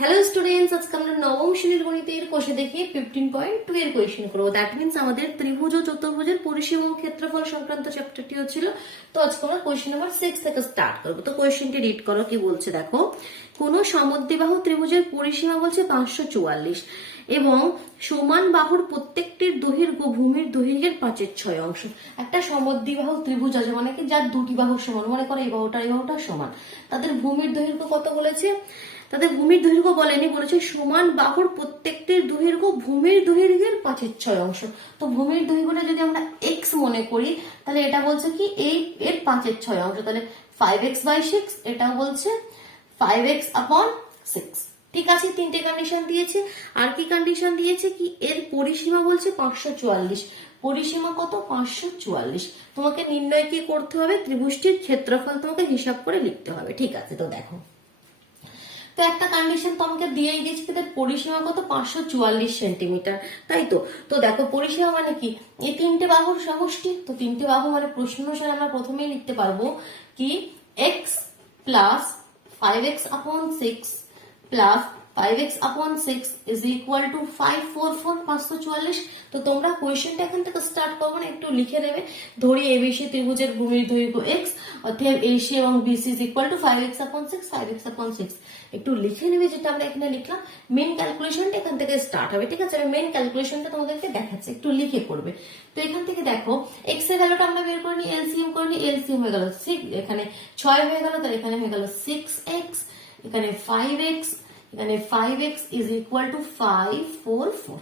Hello students, আজকে আমরা নবম শ্রেণীর গণিতের কোষে দেখে 15.2 এর কোয়েশ্চেন করবো। দ্যাট মিন্স আমাদের ত্রিভুজ ও চতুর্ভুজের পরিসীমা ও ক্ষেত্রফল সংক্রান্ত চ্যাপ্টারটি হচ্ছিল। তো আজকে আমরা কোয়েশ্চেন নাম্বার 6 থেকে স্টার্ট করবো। তো কোয়েশ্চেনটি রিড করো, কি বলছে দেখো। কোন সমদ্বিবাহু ত্রিভুজের পরিসীমা বলছে 544 এবং সমান বাহুর প্রত্যেকটির দৈর্ঘ্য ভূমির দৈর্ঘ্যের 5/6 অংশ। একটা সমদ্বিবাহু ত্রিভুজ আছে, মানে কি যার দুটি বাহু সমান, মনে করো এই বাহুটা সমান, তাদের ভূমির দৈর্ঘ্য কত বলেছে? তাদের ভূমির দৈর্ঘ্য বলেনি, বলেছে সমান বাহুর প্রত্যেকটির দৈর্ঘ্য ভূমির দৈর্ঘ্যের 5/6 অংশ। তো ভূমির দৈর্ঘ্যটা যদি আমরা x মনে করি, তাহলে এটা বলছে কি এই এর 5/6 অংশ, তাহলে 5x/6, এটাও বলছে 5x/6। ঠিক আছে, তিনটে কন্ডিশন দিয়েছে। আর কি কন্ডিশন দিয়েছে কি এর পরিসীমা বলছে 544। পরিসীমা কত? 544। তোমাকে নির্ণয় কি করতে হবে? ত্রিভুজটির ক্ষেত্রফল তোমাকে হিসাব করে লিখতে হবে। ঠিক আছে, তো দেখো, তো একটা কন্ডিশন তো আমাকে দিয়েই গেছে, কিন্তু পরিসীমা কত? 544 সেন্টিমিটার, তাই তো। তো দেখো পরিসীমা মানে কি এই তিনটে বাহুর সমষ্টি। তো তিনটে বাহু মানে প্রশ্ন অনুসারে আমরা প্রথমেই লিখতে পারবো কি x plus 5x/6 plus 5x/6 is equal two 544। তো তোমরা কোয়েশ্চেনটা এখান থেকে স্টার্ট করবে না, একটু লিখে দেবে। ধরি এবিসি ত্রিভুজের ভূমির দৈর্ঘ্য x, অতএব AC এবং BC is equal two 5x/6 5x/6। একটু লিখে নেবে যেটা আমরা এখানে লিখলাম। মেন ক্যালকুলেশনটা এখান থেকে স্টার্ট হবে। ঠিক আছে, আমি মেন ক্যালকুলেশনটা তোমাদেরকে দেখাচ্ছি, একটু লিখে করবে। তো এখান থেকে দেখো x এর ভ্যালুটা আমরা বের করে নিই, এলসিএম করে নিই। এলসিএম হয়ে গেল 6, এখানে 6 হয়ে গেল, তাহলে এখানে হয়ে গেল 6x, এখানে 5x, এখানে 5x ইজ ইকুয়াল টু 544।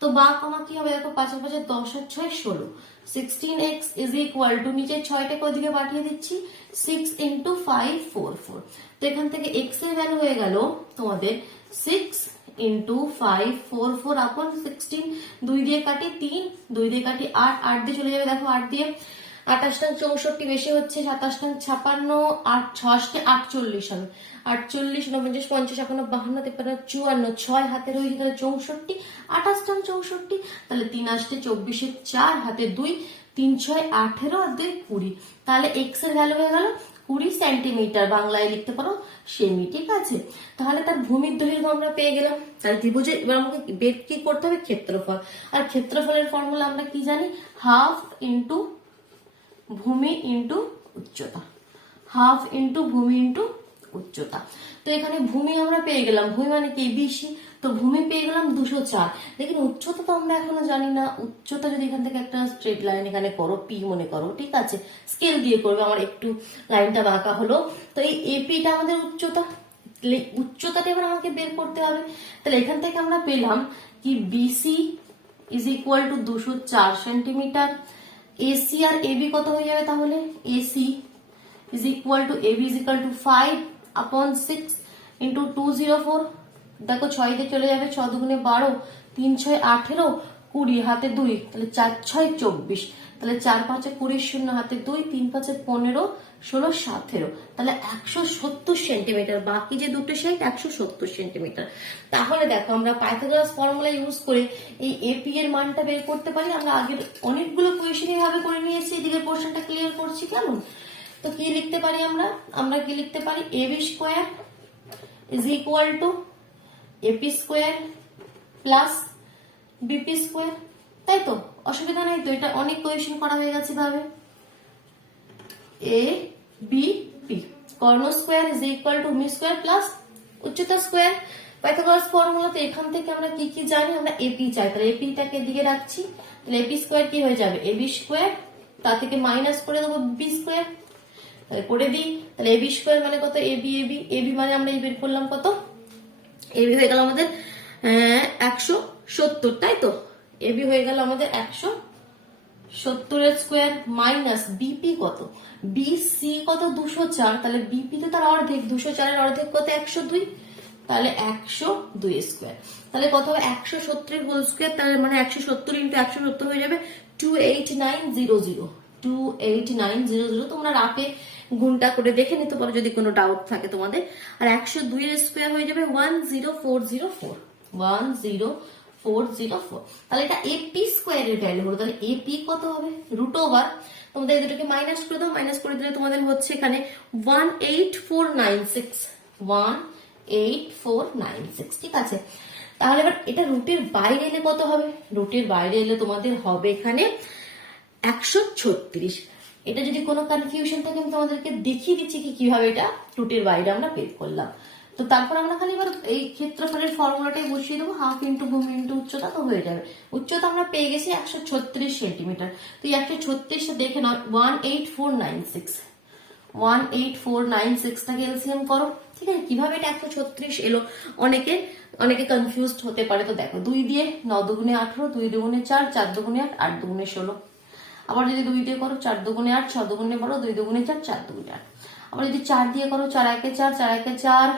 তো বা কমা কি হবে? দেখো 5 5 10 আর 6 16। 16x ইজ ইকুয়াল টু নিচে 6টাকে ওদিকে পাঠিয়ে দিচ্ছি 6 ইন্টু 544। তো এখান থেকে x এর ভ্যালু হয়ে গেল তোমাদের 6 ইন্টু 544/16। 2 দিয়ে কাটি 3, 2 দিয়ে কাটি 8, 8 দিয়ে চলে যাবে। দেখো 8 দিয়ে 28 64 বেশি হচ্ছে, 27 56, 8 6 48 হবে। 48 49 50 51 52 53 54, 6 হাতে রয়েছে তাহলে 64, 28 64, তাহলে 3 আসতে 24, 4 হাতে 2, 3 6 18 আর 2 20। তাহলে x এর ভ্যালু হয়ে গেল 20 সেন্টিমিটার, বাংলায় লিখতে পারো সেমি। ঠিক আছে, তাহলে তার ভূমির দৈর্ঘ্য আমরা পেয়ে গেলাম। তাহলে ত্রিভুজে এবার আমাকে বের কি করতে হবে? ক্ষেত্রফল। আর ক্ষেত্রফলের ফর্মুলা আমরা কি জানি? হাফ ইন্টু ভূমি ইন্টু উচ্চতা, হাফ ইন্টু ভূমি ইন্টু উচ্চতা। তো এখানে ভূমি আমরা পেয়ে গেলাম, ভূমি মানে কি বিসি, তো ভূমি পেয়ে গেলাম 204। দেখুন উচ্চতা তো আমরা এখনো জানি না। উচ্চতা যদি এখান থেকে একটা স্ট্রেট লাইন এখানে করো, পি মনে করো, ঠিক আছে, স্কেল দিয়ে করবে, আমার একটু লাইনটা বাঁকা হলো। তো এই এপিটা আমাদের উচ্চতা, উচ্চতাটা এবার আমাকে বের করতে হবে। তাহলে এখান থেকে আমরা পেলাম কি BC is equal to 204 centimetre. AC আর এবি কত হয়ে যাবে? তাহলে AC is equal to AB is equal to 5/6 into 204। দেখো 6 দিয়ে চলে যাবে, 6 দুগুণে 12, 3 6 18, 20 হাতে 2, তাহলে 4 6 24, তাহলে 4 5 20 শূন্য হাতে 2, 3 5 15 16 17, তাহলে 170 সেন্টিমিটার। বাকি যে দুটো সাইড 170 সেন্টিমিটার। তাহলে দেখো আমরা পাইথাগোরাস ফর্মুলা ইউজ করে এই এপি এর মানটা বের করতে পারি। আমরা আগের অনেকগুলো কোয়েশ্চেন এভাবে করে নিয়েছি, এদিকে পোর্শনটা ক্লিয়ার করছি কেমন। তো কি লিখতে পারি আমরা কি লিখতে পারি? AB square is equal to AP square plus BP square, তাই তো? অসুবিধা নাই তো, এটা অনেক কোয়েশ্চেন করা হয়ে গেছে ভাবে। এ বি পি কর্ণ স্কোয়ার ইজ ইকুয়াল টু ভূমি স্কোয়ার প্লাস উচ্চতা স্কোয়ার। পাইথাগোরাস ফর্মুলাতে এখান থেকে আমরা কি কি জানি? আমরা এপি চাই, তাহলে এপিটাকে দিকে রাখছি। তাহলে এপি স্কোয়ার কি হয়ে যাবে? এবি স্কোয়ার, তা থেকে মাইনাস করে দেবো বি স্কোয়ার, তাহলে করে দিই। তাহলে এবি স্কোয়ার মানে কত? এবি এবি এবি মানে আমরা বের করলাম কত? এবি হয়ে গেল আমাদের 170, তাই তো? এবি হয়ে গেল আমাদের 170 এর স্কোয়ার মাইনাস বিপি কত? বিসি কত? 204, তাহলে বিপি তো তার অর্ধেক, 204 এর অর্ধেক কত? 102, তাহলে 102 স্কোয়ার। তাহলে কত হবে? 170 হোল স্কোয়ার, তাহলে মানে 170 ইন্টু 170 হয়ে যাবে 28900। 28900 তোমরা রাফে গুণটা করে দেখে নিতে পারো যদি কোনো ডাউট থাকে তোমাদের। আর 102 এর স্কোয়ার হয়ে যাবে 10404, 10404। তাহলে এটা এপি স্কোয়ারের ভ্যালু হলো। তাহলে এপি কত হবে? রুট ওভার, তোমাদের দুটোকে মাইনাস করে দাও, মাইনাস করে দিলে তোমাদের হচ্ছে এখানে 18496, 1.8496, ঠিক আছে। তাহলে এবার এটা রুটের বাইরে এলে কত হবে? রুটের বাইরে এলে তোমাদের হবে এখানে 136। এটা যদি কোনো কনফিউশন থাকে আমি তোমাদেরকে দেখিয়ে দিচ্ছি কি কিভাবে এটা রুটের বাইরে আমরা বের করলাম। তো তারপর আমরা খালি এবার এই ক্ষেত্রফলের ফর্মুলাটাই বসিয়ে দেবো, হাফ ইন্টু ভূমি ইন্টু উচ্চতা, তো হয়ে যাবে। উচ্চতা আমরা পেয়ে গেছি 136 সেন্টিমিটার। তো এই 136টা দেখে নাও, 18496, 18496টাকে এলসিএম করো, ঠিক আছে। কিভাবে এটা 136 এলো অনেকে কনফিউজড হতে পারে। তো দেখো 2 দিয়ে 9 দুগুণে 18, 2 দুগুণে 4, 4 দুগুণে 8, 8 দুগুণে 16। আবার যদি 2 দিয়ে করো 4 দুগুণে 8, 6 দুগুণে 12, 2 দুগুণে 4, 4 দুগুণে 8। আবার যদি 4 দিয়ে করো 4 একে 4, 4 একে 4,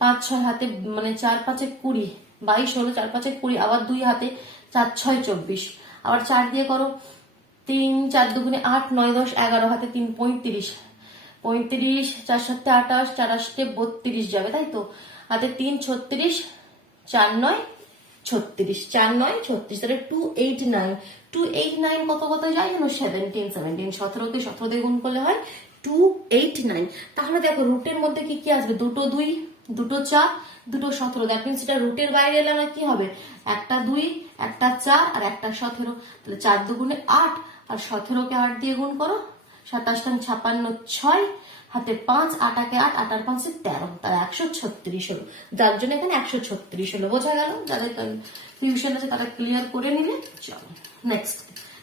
5 6 হাতে মানে 4 5 20, 22 হলো, 4 5 20, আবার 2 হাতে 4 6 24। আবার 4 দিয়ে করো 3 4 দুগুণে 8, 9 10 11, হাতে 3 35, 35 4 7 28, 4 8 32 যাবে, তাই তো। হাতে 3 36, 4 9 36, 4 9 36, তাহলে 289। 289 কত কত যায় জানো? 17 17, 17কে 17 দিয়ে গুণ করলে হয় 289। তাহলে দেখো রুটের মধ্যে কি কি আসবে? দুটো 2, দুটো 4, দুটো 17। দ্যাট মিনস এটা রুটের বাইরে এলে আমার কি হবে? একটা 2, একটা 4 আর একটা 17। তাহলে 4 দুগুণে 8 আর 17কে 8 দিয়ে গুণ করো, 27 56 6, হাতে 5, 8 একে 8, 8 আর 5 13, তাহলে 136 হলো। যার জন্য এখানে 136 হলো। বোঝা গেল? যাদের কনফিউশন আছে তারা ক্লিয়ার করে নিলে চলো নেক্সট।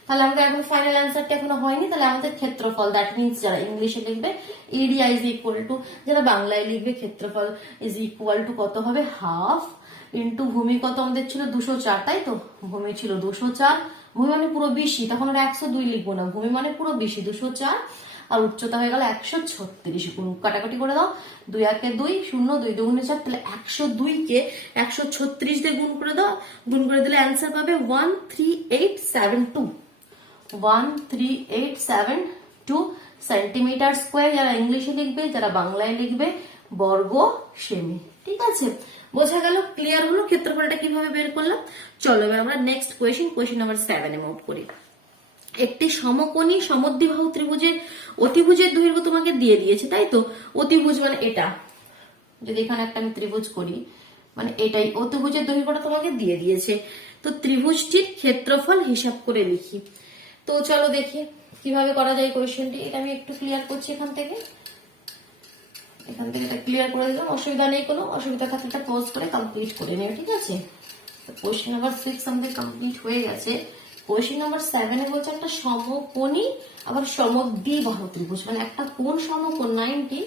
তাহলে আমাদের এখন ফাইনাল অ্যান্সারটা এখনো হয়নি। তাহলে আমাদের ক্ষেত্রফল, দ্যাট মিনস যারা ইংলিশে লিখবে এরিয়া ইজ ইকুয়াল টু, যারা বাংলায় লিখবে ক্ষেত্রফল ইজ ইকুয়াল টু কত হবে? হাফ ইন্টু ভূমি কত আমাদের ছিল? 204, তাই তো। ভূমি ছিল 204, ভূমি মানে পুরো বেশি, তখন ওরা 102 লিখবো না, ভূমি মানে পুরো বেশি 204, আর উচ্চতা হয়ে গেল 136। গুণ কাটাকাটি করে দাও, 2 একে 2, 0 2 দুগুণে 4, তাহলে 102কে 136 দিয়ে গুণ করে দাও, গুণ করে দিলে অ্যান্সার পাবে 13872, 13872 সেন্টিমিটার স্কোয়ার। যারা ইংলিশে লিখবে, যারা বাংলায় লিখবে বর্গ সেমি, ঠিক আছে। বোঝা গেল? ক্লিয়ার হলো ক্ষেত্রফলটা কিভাবে বের করলাম। চলো এবার আমরা নেক্সট কোয়েশ্চেন নাম্বার 7 এ মুভ করি। একটি সমকোণী সমদ্বিবাহু ত্রিভুজের অতিভুজের দৈর্ঘ্য তোমাকে দিয়ে দিয়েছে, তাই তো। অতিভুজ মানে এটা, যদি এখানে একটা আমি ত্রিভুজ করি মানে এটাই অতিভুজের দৈর্ঘ্যটা তোমাকে দিয়ে দিয়েছে। তো ত্রিভুজটির ক্ষেত্রফল হিসাব করে লিখি। তো চলো দেখি কিভাবে করা যায় কোয়েশ্চেনটি। এটা আমি একটু ক্লিয়ার করছি এখান থেকে এটা ক্লিয়ার করে দিলাম, অসুবিধা নেই। কোনো অসুবিধা থাকলে এটা পজ করে কমপ্লিট করে নেবে, ঠিক আছে। তো কোয়েশ্চেন নাম্বার 6 আমাদের কমপ্লিট হয়ে গেছে। কোয়েশ্চেন নাম্বার 7 এ বলছে একটা সমকোণী আবার সমদ্বিবাহু ত্রিভুজ, মানে একটা কোণ সমকোণ 90,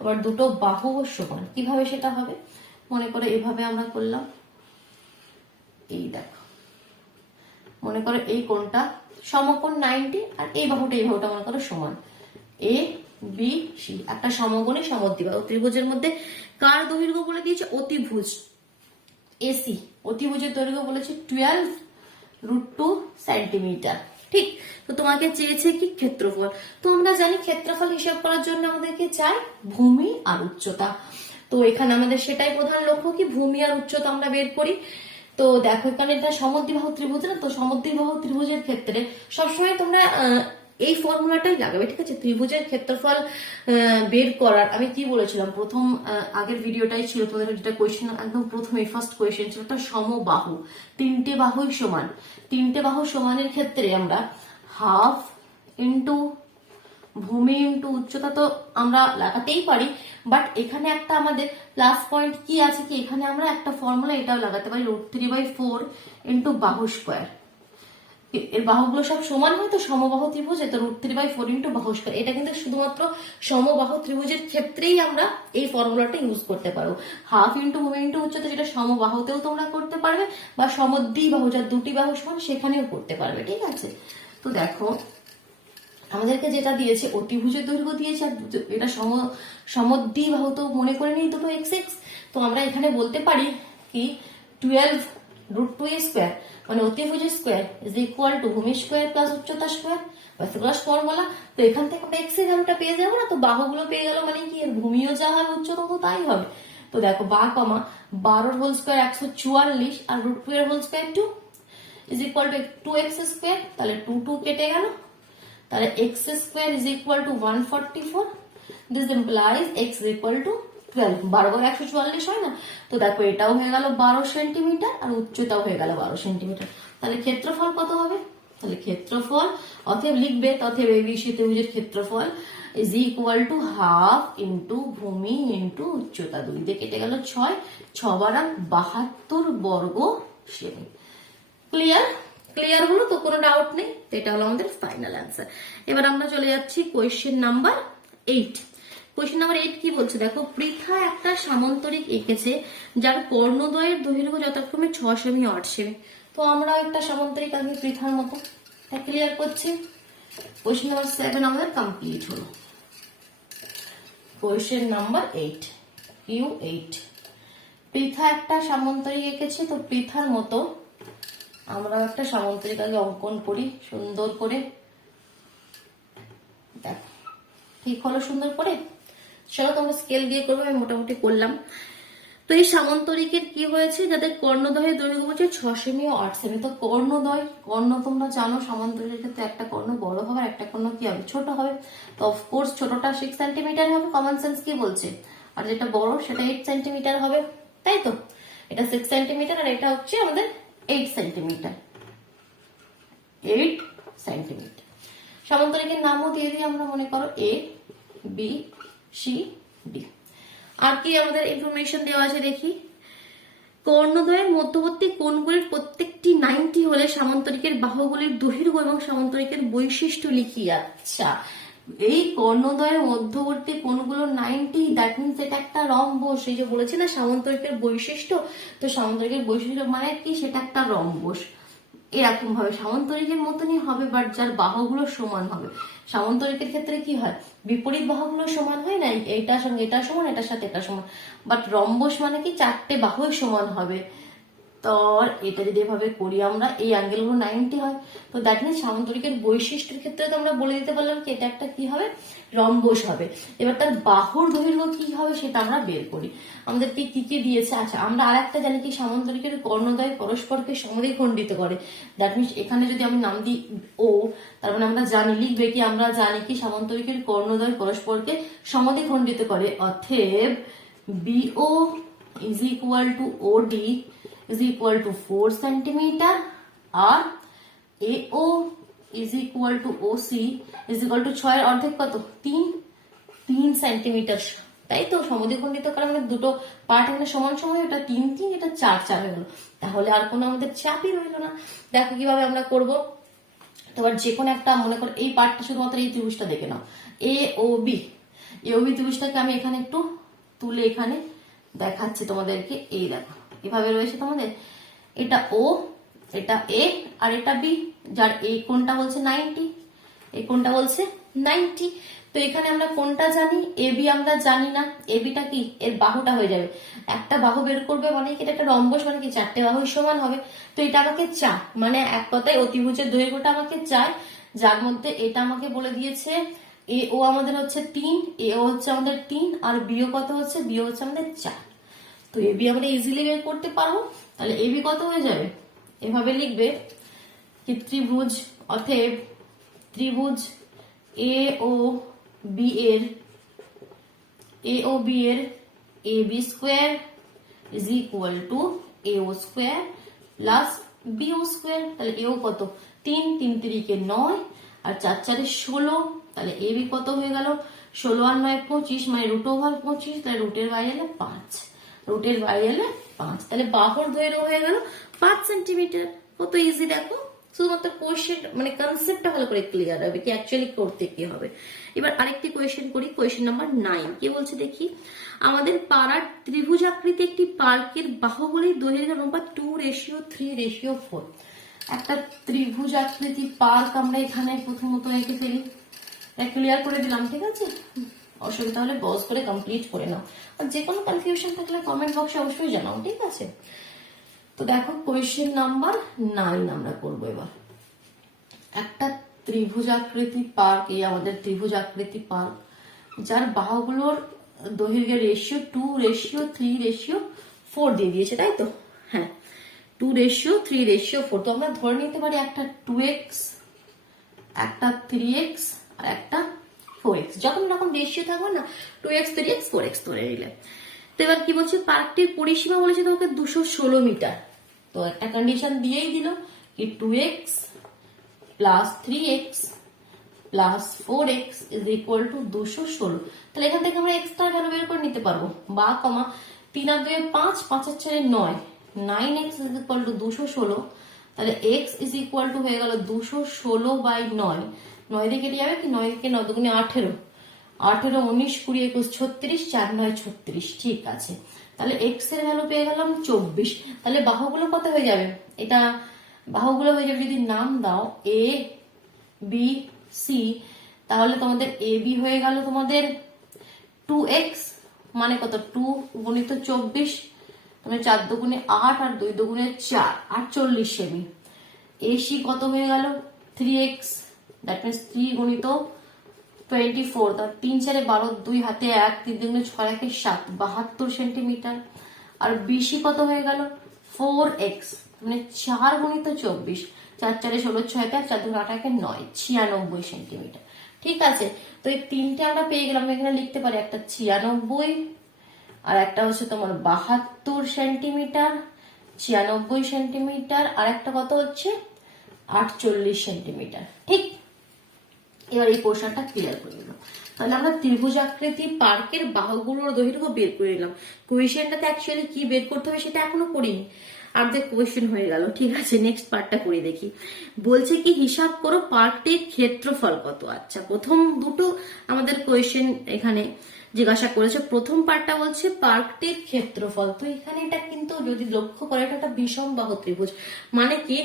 আবার দুটো বাহু সমান। কিভাবে সেটা হবে? মনে করে এভাবে আমরা করলাম, এই দেখো, মনে করো এই কোণটা সমকোণ 90 আর এই বাহুটা মনে করো সমান এ বি সি। একটা সমকোণী সমদ্বিবাহু ত্রিভুজের মধ্যে কার দৈর্ঘ্য বলে দিয়েছে? অতিভুজ এসি, অতিভুজের দৈর্ঘ্য বলেছে 12√2 সেন্টিমিটার, ঠিক। তো তোমাকে চেয়েছে কি? ক্ষেত্রফল। তো আমরা জানি ক্ষেত্রফল হিসাব করার জন্য আমাদেরকে চাই ভূমি আর উচ্চতা। তো এখানে আমাদের সেটাই প্রধান লক্ষ্য, কি ভূমি আর উচ্চতা আমরা বের করি। তো দেখো এখানে এটা সমদ্বিবাহু ত্রিভুজ না, তো সমদ্বিবাহু ত্রিভুজের ক্ষেত্রে সবসময় তোমরা এই ফর্মুলাটাই লাগাবে, ঠিক আছে। ত্রিভুজের ক্ষেত্রফল বের করার আমি কি বলেছিলাম প্রথম আগের ভিডিওটাই ছিল তোমাদের, যেটা কোয়েশ্চেন একদম প্রথমে ফার্স্ট কোয়েশ্চেন ছিল একটা সমবাহু, 3টে বাহুই সমান। 3টে বাহু সমানের ক্ষেত্রে আমরা হাফ ইন্টু ভূমি ইন্টু উচ্চতা তো আমরা লাগাতেই পারি, বাট এখানে একটা আমাদের প্লাস পয়েন্ট কি আছে, কি এখানে আমরা একটা ফর্মুলা এটাও লাগাতে পারি, √3/4 ইন্টু বাহু স্কোয়ার। এর বাহুগুলো সব সমান হয় তো সমবাহু ত্রিভুজে, তো √3/4 ইন্টু বাহু স্কোয়ার। এটা কিন্তু শুধুমাত্র সমবাহু ত্রিভুজের ক্ষেত্রেই আমরা এই ফর্মুলাটা ইউজ করতে পারবো। হাফ ইন্টু ভূমি ইন্টু উচ্চতা যেটা সমবাহুতেও তোমরা করতে পারবে, বা সমদ্বিবাহু যার দুটি বাহু সমান সেখানেও করতে পারবে, ঠিক আছে। তো দেখো আমাদেরকে যেটা দিয়েছে অতিভুজের দৈর্ঘ্য দিয়েছে, আর এটা সমদ্বিবাহু, তো মনে করে নিই দুটো x x। তো আমরা এখানে বলতে পারি কি 12√2 স্কোয়ার মানে অতিভুজের স্কোয়ার ইজ ইকুয়াল টু ভূমি স্কোয়ার প্লাস উচ্চতা স্কোয়ার, প্লাস ফর্মুলা। তো এখান থেকে আমরা x এর ভ্যালুটা পেয়ে যাবো না, তো বাহুগুলো পেয়ে গেল, মানে কি এর ভূমিও যা হয় উচ্চতা তো তাই হবে। তো দেখো বা কমা 12 হোল স্কোয়ার 144 আর √2 এর whole square 2 is equal to 2x square, তাহলে 2 2 কেটে গেল, তাহলে x square is equal to 144। This implies x is equal to 12, 12 × 144 হয় না? তো দেখো এটাও হয়ে গেল 12 সেন্টিমিটার আর উচ্চতাও হয়ে গেল 12 সেন্টিমিটার। তাহলে ক্ষেত্রফল কত হবে? তাহলে ক্ষেত্রফল অতএব লিখবে, অতএব এবিসি ত্রিভুজের ক্ষেত্রফল is equal to half into ভূমি ইন্টু উচ্চতা। 2 দিয়ে কেটে গেল 6, 6 বার 72 বর্গ সেমি। ক্লিয়ার? ক্লিয়ার হলো তো? কোনো ডাউট নেই? তো এটা হলো আমাদের ফাইনাল অ্যান্সার। এবার আমরা চলে যাচ্ছি কোয়েশ্চেন নাম্বার 8। কোয়েশ্চেন নাম্বার 8 কি বলছে দেখো, পৃথা একটা সামান্তরিক এঁকেছে যার কর্ণদ্বয়ের দৈর্ঘ্য যথাক্রমে 6 সেমি ও 8 সেমি। তো আমরা একটা সামান্তরিক আঁকি পৃথার মতো, ক্লিয়ার করছি। কোয়েশ্চেন নাম্বার 7 আমাদের কমপ্লিট হলো। কোয়েশ্চেন নাম্বার 8 Q8, পৃথা একটা সামান্তরিক এঁকেছে, তো পৃথার মতো আমরা একটা সামান্তরিক আগে অঙ্কন করি সুন্দর করে। দেখো ঠিক হলো সুন্দর করে? চলো তোমরা স্কেল দিয়ে করবো, আমি মোটামুটি করলাম। তো এই সামান্তরিকের কি হয়েছে, যাদের কর্ণদ্বয়ের দৈর্ঘ্য হচ্ছে 6 সেমি ও 8 সেমি। তো কর্ণদ্বয়, কর্ণ তোমরা জানো সামান্তরিকের ক্ষেত্রে একটা কর্ণ বড় হবে আর একটা কর্ণ কি হবে, ছোট হবে। তো অফকোর্স ছোটটা 6 সেন্টিমিটার হবে, কমন সেন্স কি বলছে, আর যেটা বড় সেটা 8 সেন্টিমিটার হবে, তাই তো? এটা 6 সেন্টিমিটার আর এটা হচ্ছে আমাদের 8 সেন্টিমিটার। 8 সেন্টিমিটার। সামান্তরিকের নামও দিয়ে দিই আমরা, মনে করো এ বি সি ডি। আর কি আমাদের ইনফরমেশন দেওয়া আছে দেখি, কর্ণদ্বয়ের মধ্যবর্তী কোণগুলির প্রত্যেকটি 90 হলে সামান্তরিকের বাহুগুলির দৈর্ঘ্য এবং সামান্তরিকের বৈশিষ্ট্য লিখি। আচ্ছা, এই কর্ণদ্বয়ের মধ্যবর্তী কোণগুলো 90, দ্যাট মিনস এটা একটা রম্বস। এই যে বলেছে না সামান্তরিকের বৈশিষ্ট্য, তো সামান্তরিকের বৈশিষ্ট্য মানে কি, সেটা একটা রম্বস। এরকম ভাবে সামান্তরিকের মতনই হবে, বাট যার বাহুগুলো সমান হবে। সামান্তরিকের ক্ষেত্রে কি হয়, বিপরীত বাহুগুলো সমান হয় না, এইটার সঙ্গে এটা সমান, এটার সাথে এটা সমান। বাট রম্বস মানে কি, 4টে বাহুই সমান হবে। তো এটা যদি এভাবে করি আমরা, এই অ্যাঙ্গেলগুলো 90 হয়, তো দ্যাট মিনস সামান্তরিকের বৈশিষ্ট্যের ক্ষেত্রে তো আমরা বলে দিতে পারলাম কি এটা একটা কি হবে, রম্বস হবে। এবার তার বাহুর দৈর্ঘ্য কি হবে সেটা আমরা বের করি। আমাদেরকে কি কি দিয়েছে, আচ্ছা আমরা আর একটা জানি কি, সামান্তরিকের কর্ণদ্বয় পরস্পরকে সমদ্বিখণ্ডিত করে। দ্যাট মিনস এখানে যদি আমি নাম দিই ও, তার মানে আমরা জানি, লিখবে কি, আমরা জানি কি সামান্তরিকের কর্ণদ্বয় পরস্পরকে সমদ্বিখণ্ডিত করে। অতএব BO is equal to OD is equal to 4 centimetre আর AO is equal to OC is equal to 6 এর অর্ধেক কত, 3 সেন্টিমিটার। তাই তো, সমদ্বিখণ্ডিত করা মানে দুটো পার্ট এখানে সমান সমান, এটা 3 3, এটা 4 4 হয়ে গেল। তাহলে আর কোনো আমাদের চাপই রইল না। দেখো কিভাবে আমরা করব। তো এবার যে কোনো একটা, মনে করো এই পার্টটা শুধুমাত্র এই ত্রিভুজটা দেখে নাও, AOB ত্রিভুজটাকে আমি এখানে একটু তুলে এখানে দেখাচ্ছি তোমাদেরকে। এই দেখো এভাবে রয়েছে তোমাদের, এটা ও, এটা এ আর এটা বি, যার এই কোণটা বলছে 90, এই কোণটা বলছে 90। তো এখানে আমরা কোনটা জানি, এবি আমরা জানি না। এবিটা কি, এর বাহুটা হয়ে যাবে, একটা বাহু বের করবে মানে কি, এটা একটা রম্বস মানে কি 4টে বাহু সমান হবে। তো এটা আমাকে চায়, মানে এক কথায় অতিভুজের দৈর্ঘ্যটা আমাকে চায়, যার মধ্যে এটা আমাকে বলে দিয়েছে এ ও আমাদের হচ্ছে 3, এ ও হচ্ছে আমাদের 3 আর বিও কত হচ্ছে, বিও হচ্ছে আমাদের 4। তো এবি আমরা ইজিলি বের করতে পারবো। তাহলে এবি কত হয়ে যাবে, এভাবে লিখবে কি, ত্রিভুজ, অতএব ত্রিভুজ এ ও বি এর AB square is equal to AO square plus BO square. তাহলে এও কত, 3 3 3 9 আর 4 4 16। তাহলে এবি কত হয়ে গেল, 16 আর 9 25, মানে √25। তাহলে রুটের বাইরে এলে 5, রুটের বাইরে এলে 5। তাহলে বাহুর দৈর্ঘ্য হয়ে গেল 5 সেন্টিমিটার। কত ইজি দেখো, শুধুমাত্র কোয়েশ্চেন মানে কনসেপ্টটা ভালো করে ক্লিয়ার হবে কি অ্যাকচুয়ালি করতে কি হবে। এবার আরেকটি কোয়েশ্চেন করি, কোয়েশ্চেন নাম্বার 9 কি বলছে দেখি, আমাদের পাড়ার ত্রিভুজাকৃতি একটি পার্কের বাহুগুলির দৈর্ঘ্যের অনুপাত 2:3:4। একটা ত্রিভুজাকৃতি পার্ক আমরা এখানে প্রথমত এঁকে ফেলি, ক্লিয়ার করে দিলাম, ঠিক আছে? অসুবিধা হলে পজ করে কমপ্লিট করে নাও, আর যে কোনো কনফিউশন থাকলে কমেন্ট বক্সে অবশ্যই জানাও, ঠিক আছে? তো দেখো কোয়েশ্চেন নাম্বার 9 আমরা করবো এবার। একটা ত্রিভুজাকৃতি পার্ক, এই আমাদের ত্রিভুজাকৃতি পার্ক, যার বাহুগুলোর দৈর্ঘ্যের রেশিও 2:3:4 দিয়ে দিয়েছে, তাই তো? হ্যাঁ, 2:3:4। তো আমরা ধরে নিতে পারি একটা 2x, একটা 3x আর একটা 4x। যখন এরকম রেশিও থাকবে না, 2x 3x 4x ধরে নিলে। তো এবার কি বলছে, পার্কটির পরিসীমা বলেছে তোমাকে 216 মিটার। তো একটা কন্ডিশন দিয়েই দিল কি 2x plus 3x plus 4x is equal two 216। তাহলে এখান থেকে আমরা x টার ভ্যালু বের করে নিতে পারবো, বা কমা 3 আর 2 5, 5 আর 4 9, 9x ইজ ইকুয়াল টু 216। তাহলে x ইজ ইকুয়াল টু হয়ে গেল 216 বাই 9, 9 দিয়ে কেটে যাবে কি, 9 থেকে 9 দুগুণে 18, 18 19 20 21 36, 4 9 36। ঠিক আছে, তাহলে x এর ভ্যালু পেয়ে গেলাম 24। তাহলে বাহুগুলো কত হয়ে যাবে, এটা বাহুগুলো হয়ে যাবে যদি নাম দাও a b c, তাহলে তোমাদের a b হয়ে গেল তোমাদের 2x, মানে কত 2 গুণিত 24, তুমি 4 দুগুণে 8 আর 2 দুগুণে 4, 48 সেমি। ac কত হয়ে গেল 3x, দ্যাট মিনস 3 গুণিত 24, তার 3 4 12, 2 হাতে 1, 3 দুগুণে 6 1 7, 72 সেন্টিমিটার। আর bc কত হয়ে গেল 4x, মানে 4 গুণিত 24, 4 4 16 6 4, 4 2 8 1 9, 96 সেন্টিমিটার। ঠিক আছে, তো এই তিনটে আমরা পেয়ে গেলাম। এখানে লিখতে পারি একটা 96 আর একটা হচ্ছে তোমার 72 সেন্টিমিটার, 96 সেন্টিমিটার, আর একটা কত হচ্ছে 48 সেন্টিমিটার। ঠিক, এবার এই পোর্শনটা ক্লিয়ার করে দিলাম। তাহলে আমরা ত্রিভুজাকৃতি পার্কের বাহুগুলোর দৈর্ঘ্য বের করে নিলাম। কোয়েশ্চেনটাতে অ্যাকচুয়ালি কি বের করতে হবে সেটা এখনো করিনি, আমাদের কোয়েশ্চেন হয়ে গেল। ঠিক আছে, নেক্সট পার্টটা করে দেখি। বলছে কি হিসাব করো পার্কটির ক্ষেত্রফল কত। আচ্ছা, প্রথম দুটো আমাদের কোয়েশ্চেন এখানে জিজ্ঞাসা করেছে। প্রথম পার্টটা বলছে পার্কটির ক্ষেত্রফল। তো এখানে এটা কিন্তু যদি লক্ষ্য করে, এটা একটা বিষম বাহু ত্রিভুজ, মানে কি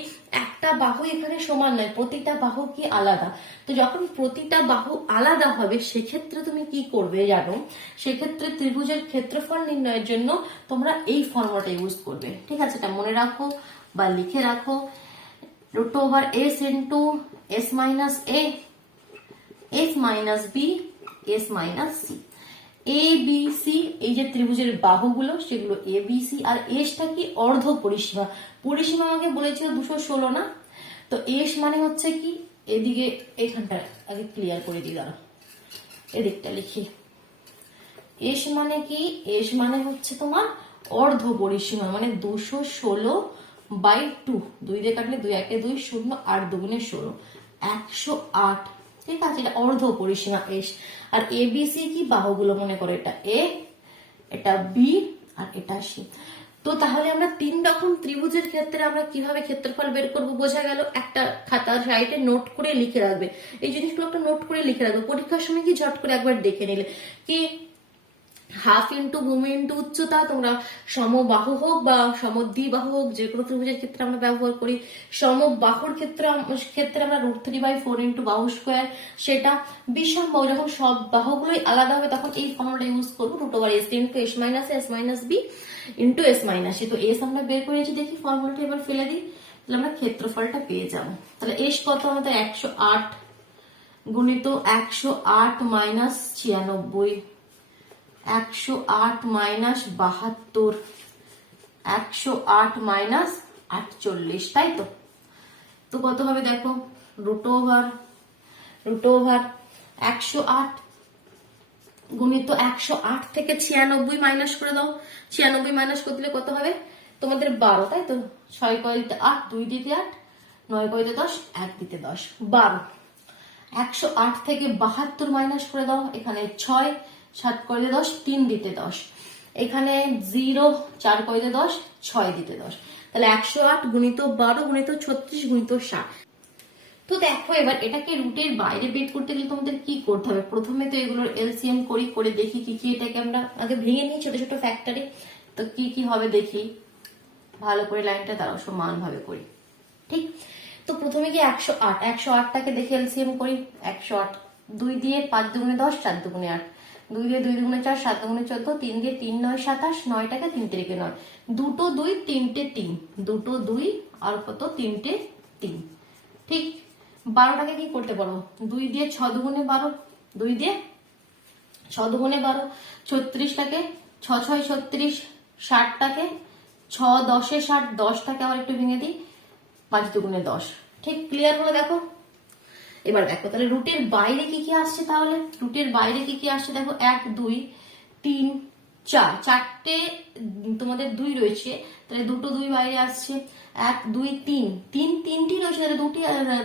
একটা বাহু এখানে সমান নয়, প্রতিটা বাহু কি আলাদা। তো যখন প্রতিটা বাহু আলাদা হবে সেক্ষেত্রে তুমি কি করবে জানো, সেক্ষেত্রে ত্রিভুজের ক্ষেত্রফল নির্ণয়ের জন্য তোমরা এই ফর্মুলাটা ইউজ করবে। ঠিক আছে, এটা মনে রাখো বা লিখে রাখো, root over S into S minus A, S minus B, S minus C. A B C এই যে ত্রিভুজের বাহুগুলো সেগুলো এ বি সি, আর এসটা কি অর্ধ পরিসীমা। পরিসীমা আমাকে বলেছিল 216 না, তো এস মানে হচ্ছে কি, এদিকে এখানটা আগে ক্লিয়ার করে দিই, দাঁড়া এদিকটা লিখি। এস মানে কি, এস মানে হচ্ছে তোমার অর্ধ পরিসীমা, মানে 216 বাই 2, 2 দিয়ে কাটলে 2 1 2 0, 8 দুগুণে 16, 108। ঠিক আছে, এটা অর্ধ পরিসীমা এস। আর এ বি সি কি বাহুগুলো মনে করো, এটা এ, এটা বি, আর এটা সি। তো তাহলে আমরা 3 রকম ত্রিভুজের ক্ষেত্রে আমরা কিভাবে ক্ষেত্রফল বের করবো বোঝা গেল। একটা খাতার সাইডে নোট করে লিখে রাখবে, এই জিনিসগুলো একটা নোট করে লিখে রাখবে, পরীক্ষার সময় কি ঝট করে একবার দেখে নিলে কি হাফ ইন্টু ভূমি ইন্টু উচ্চতা। তোমরা সমবাহু হোক বা সমদ্বিবাহু হোক, যে কোনো ত্রিভুজের ক্ষেত্রে আমরা ব্যবহার করি। সমবাহুর ক্ষেত্রে আমরা √3/4 ইন্টু বাহু স্কোয়ার, সেটা বিষম বাহু যখন সব বাহুগুলোই আলাদা হবে তখন এই ফর্মুলাটা ইউজ করবো, √ S into S minus S minus B into S minus C. তো এস আমরা বের করেছি, দেখি ফর্মুলাটা এবার ফেলে দিই, তাহলে আমরা ক্ষেত্রফলটা পেয়ে যাবো। তাহলে এস কত আমাদের 108 গুণিত 108 মাইনাস 96, 108 মাইনাস 72, 108 মাইনাস 48, তাই তো। তো কত হবে দেখো, √ 108 গুণিত 108 থেকে 96 মাইনাস করে দাও। 96 মাইনাস করে দিলে কত হবে তোমাদের 12, তাই তো। 6 কয়তে 8, 2 দিতে 8, 9 কয়তে 10, 1 দিতে 10, 12। 108 থেকে 72 মাইনাস করে দাও, এখানে 6, 7 কয়তে 10, 3 দিতে 10, এখানে 0, 4 কয়তে 10, 6 দিতে 10। তাহলে 108 গুণিত 12 গুণিত 36 গুণিত 60। তো দেখো এবার এটাকে রুটের বাইরে বের করতে গেলে তোমাদের কি করতে হবে, প্রথমে তো এগুলোর এলসিএম করি, করে দেখি কি কি, এটাকে আমরা আগে ভেঙে নিই ছোট ছোট ফ্যাক্টরে। তো কি কি হবে দেখি, ভালো করে লাইনটা দাঁড়াও, সমান ভাবে করি। ঠিক, তো প্রথমে কি 108টাকে দেখে এলসিএম করি। 108 2 দিয়ে 5 দুগুণে 10, 4 দুগুণে 8, 2 দিয়ে 2 দুগুণে 4, 7 দুগুণে 14, 3 দিয়ে 3 9 27, 9টাকে 3 তারিখে 9, 2 2 3টে 3, 2 2 আর কত 3টে 3। ঠিক, 12টাকে কি করতে পারো, 2 দিয়ে 6 দুগুণে 12, 2 দিয়ে 6 দুগুণে 12, 36টাকে 6 6 36, 60টাকে 6 10 60, 10টাকে আবার একটু ভেঙে দিই, 5 দুগুণে 10। ঠিক, ক্লিয়ার হলো দেখো। এবার দেখো তাহলে রুটের বাইরে কি কি আসছে, তাহলে রুটের বাইরে কি কি আসছে দেখো, 1 2 3 4, 4টে তোমাদের 2 রয়েছে, তাহলে দুটো 2 বাইরে আসছে, 1 2 3, 3টি রয়েছে, তাহলে দুটি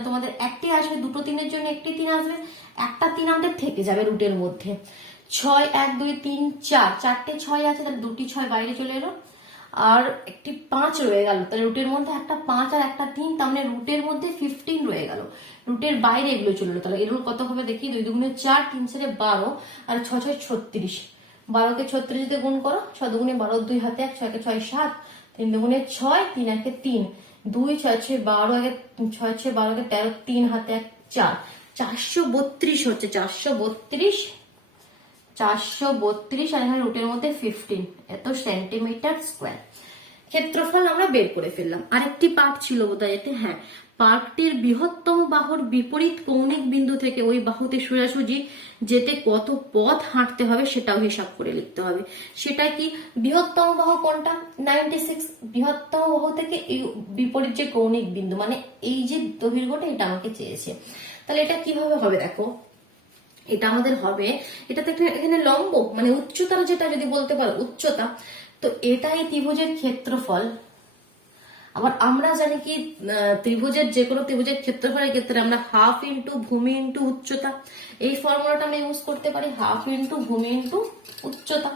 তোমাদের একটি আসবে, দুটো 3-এর জন্য একটি 3 আসবে, একটা 3 আমাদের থেকে যাবে রুটের মধ্যে। 6 1 2 3 4, 4টে 6 আছে, তাহলে দুটি 6 বাইরে চলে এলো, আর একটি 5 রয়ে গেল, তাহলে রুটের মধ্যে একটা 5 আর একটা 3, তার মানে রুটের মধ্যে 15 রয়ে গেল, রুটের বাইরে এগুলো চলে এলো। তাহলে এগুলো কত হবে দেখি, 2 2 4, 3 4 12, আর 6 6 36, 12কে 36 দিয়ে গুণ করো, 6 2 12, 2 হাতে 1, 6 কে 6 7, 3 2 6, 3 1 3, 2 6 6 12, 6 6 12 13, 3 হাতে 1 4, 432 হচ্ছে, 432, 432, আর এখানে রুটের মধ্যে 15, এত সেন্টিমিটার স্কোয়ার ক্ষেত্রফল আমরা বের করে ফেললাম। আরেকটি পার্ট ছিল বোধহয় এতে, হ্যাঁ, পার্কটির বৃহত্তম বাহুর বিপরীত কৌণিক বিন্দু থেকে ওই বাহুতে সোজাসুজি যেতে কত পথ হাঁটতে হবে সেটাও হিসাব করে লিখতে হবে। সেটা কি, বৃহত্তম বাহু কোনটা, 96, বৃহত্তম বাহু থেকে এই বিপরীত যে কৌণিক বিন্দু, মানে এই যে দৈর্ঘ্যটা, এটা আমাকে চেয়েছে। তাহলে এটা কিভাবে হবে দেখো, এটা আমাদের হবে, এটা তো এখানে লম্ব, মানে উচ্চতার যেটা যদি বলতে পারো উচ্চতা, তো এটাই ত্রিভুজের ক্ষেত্রফল। আবার আমরা জানি কি, ত্রিভুজের যে কোনো ত্রিভুজের ক্ষেত্রফলের ক্ষেত্রে আমরা হাফ ইন্টু ভূমি ইন্টু উচ্চতা, এই ফর্মুলাটা আমরা ইউজ করতে পারি, হাফ ইন্টু ভূমি ইন্টু উচ্চতা।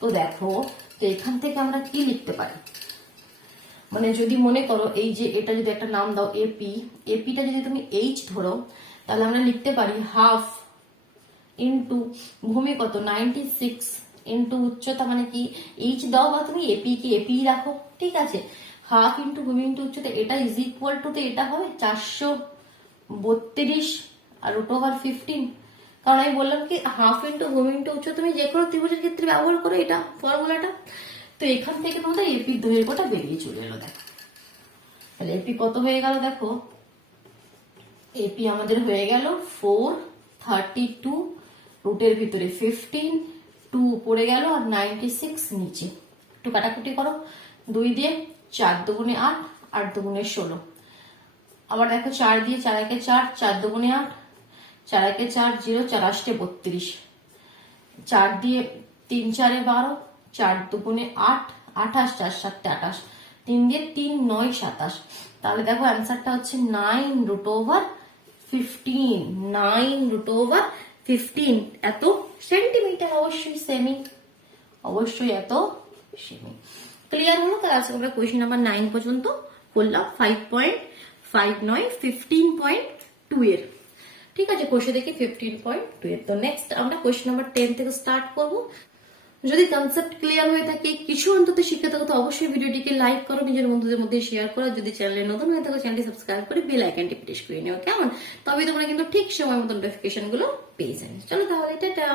তো দেখো, তো এখান থেকে আমরা কি লিখতে পারি, মানে যদি মনে করো এই যে এটা যদি একটা নাম দাও এপি, এপিটা যদি তুমি এইচ ধরো, তাহলে আমরা লিখতে পারি হাফ ইন্টু ভূমি কত 96 ইন্টু উচ্চতা, মানে কি এইচ দাও বা তুমি এপি কি এপি রাখো, ঠিক আছে, হাফ ইন্টু ভূমি ইন্টু উচ্চতা, এটা ইজ ইকুয়াল টু, এটা হবে 432 আর রুট ওভার 15, কারণ আমি বললাম কি হাফ ইন্টু ভূমি ইন্টু উচ্চতা তুমি যে কোনো ত্রিভুজের ক্ষেত্রে ব্যবহার করো এটা ফর্মুলাটা। তো এখান থেকে তোমাদের এপির দৈর্ঘ্যটা বেরিয়ে চলে এলো। দেখো তাহলে এপি কত হয়ে গেল, দেখো এপি আমাদের হয়ে গেল 432, রুটের ভিতরে 15, 2 পড়ে গেল আর 96 নিচে, একটু কাটাকুটি করো, 2 দিয়ে 4 2 8, 8 2 16, আবার দেখো 4 দিয়ে 4 1 4, 4 2 8, 4 1 4 0, 4 8 32, 4 দিয়ে 3 4 12, 4 2 8, 28, 4 7 28, 3 দিয়ে 3 9 27, তাহলে দেখো অ্যান্সারটা হচ্ছে 9 রুট ওভার 15, 9 রুট ওভার 15, এত সেন্টিমিটার, অবশ্যই সেমি, অবশ্যই এত সেমি। ক্লিয়ার হলো? তাহলে আজকে আমরা কোয়েশ্চেন নাম্বার 9 পর্যন্ত করলাম, 5.5 নয় 15.2 এর, ঠিক আছে, কোয়েশ্চেন দেখি 15.2 এর। তো নেক্সট আমরা কোয়েশ্চেন নাম্বার 10 থেকে স্টার্ট করব। যদি কনসেপ্ট ক্লিয়ার হয়ে থাকে, কিছু অন্তত শিখে থাকো, তো অবশ্যই ভিডিওটিকে লাইক করো, নিজের বন্ধুদের মধ্যে শেয়ার করো, যদি চ্যানেলে নতুন হয়ে থাকো চ্যানেলটি সাবস্ক্রাইব করে বেল আইকনটি প্রেস করে নিও, কেমন? তবে তোমরা কিন্তু ঠিক সময় মতো নোটিফিকেশন গুলো পেয়ে যাবে। চলো তাহলে টাটা।